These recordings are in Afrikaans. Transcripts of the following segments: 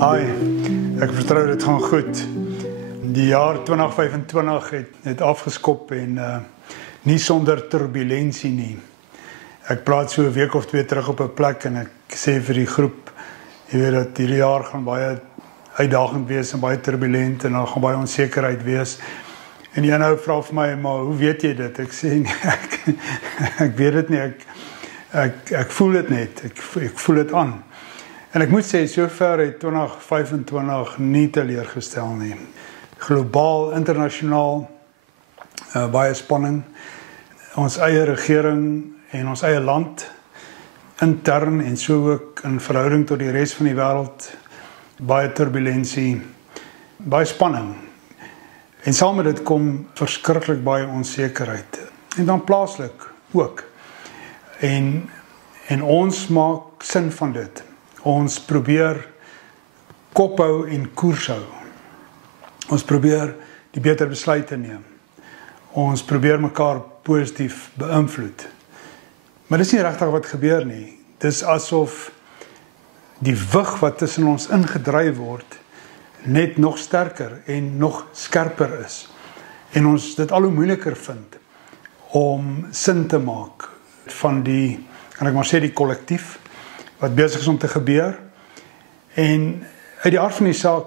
Hi, ek vertrou dit gaan goed. Die jaar 2025 het afgeskop en nie sonder turbulentie nie. Ek praat so 'n week of twee terug op 'n plek en ek sê vir die groep, jy weet dat hierdie jaar gaan baie uitdagend wees en baie turbulent en daar gaan baie onsekerheid wees. En die ene vra vir my, maar hoe weet jy dit? Ek sê nee, ek weet dit nie, ek voel dit net, ek voel dit aan. En ek moet sê, sover het 2025 nie teleurgestel nie. Globaal, internasionaal, baie spanning. Ons eie regering en ons eie land, intern en so ook in verhouding tot die res van die wêreld, baie turbulentie, baie spanning. En saam met dit kom verskriklik baie onsekerheid. En dan plaaslik ook. En ons maak sin van dit. Ons probeer kop hou en koers hou. Ons probeer die beter besluite neem. Ons probeer mekaar positief beïnvloed. Maar dis nie regtig wat gebeur nie. Dis asof die wig wat tussen ons ingedryf word net nog sterker en nog skerper is. En ons dit al hoe moeiliker vind om sin te maak van die, kan ek maar sê, die kollektief wat besig is om te gebeur. En uit die aard van die saak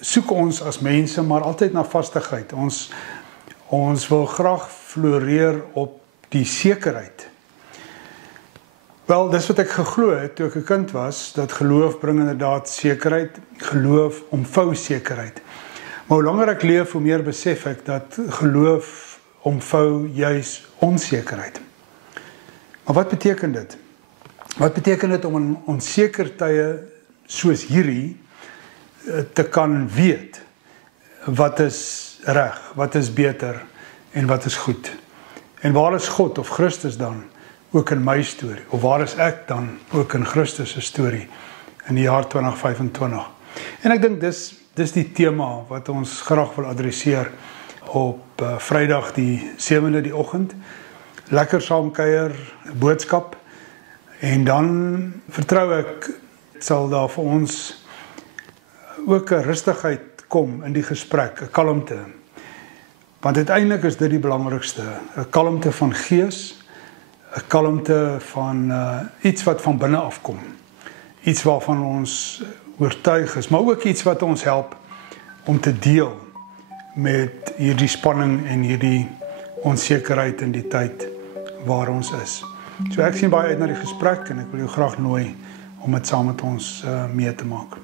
soek ons as mense maar altyd na vastigheid. Ons wil graag floreer op die sekerheid. Wel, dis wat ek geglo het toe ek 'n kind was, dat geloof bring inderdaad sekerheid, geloof omvou sekerheid. Maar hoe langer ek leef, hoe meer besef ek dat geloof omvou juis onsekerheid. Maar wat beteken dit? Wat beteken dit om in onseker tye soos hierdie te kan weet wat is reg, wat is beter en wat is goed? En waar is God of Christus dan ook in my storie? Of waar is ek dan ook in Christus se storie in die jaar 2025? En ek dink dis die tema wat ons graag wil adresseer op Vrydag die 7de die oggend. Lekker saamkuier, boodskap. En dan vertrou ek, sal daar vir ons ook 'n rustigheid kom in die gesprek, 'n kalmte. Want uiteindelik is dit die belangrikste, 'n kalmte van gees, 'n kalmte van iets wat van binne afkom. Iets waarvan ons oortuig is, maar ook iets wat ons help om te deel met hierdie spanning en hierdie onsekerheid in die tyd waar ons is. So ek sien baie uit na die gesprek en ek wil jou graag nooi om dit saam met ons mee te maak.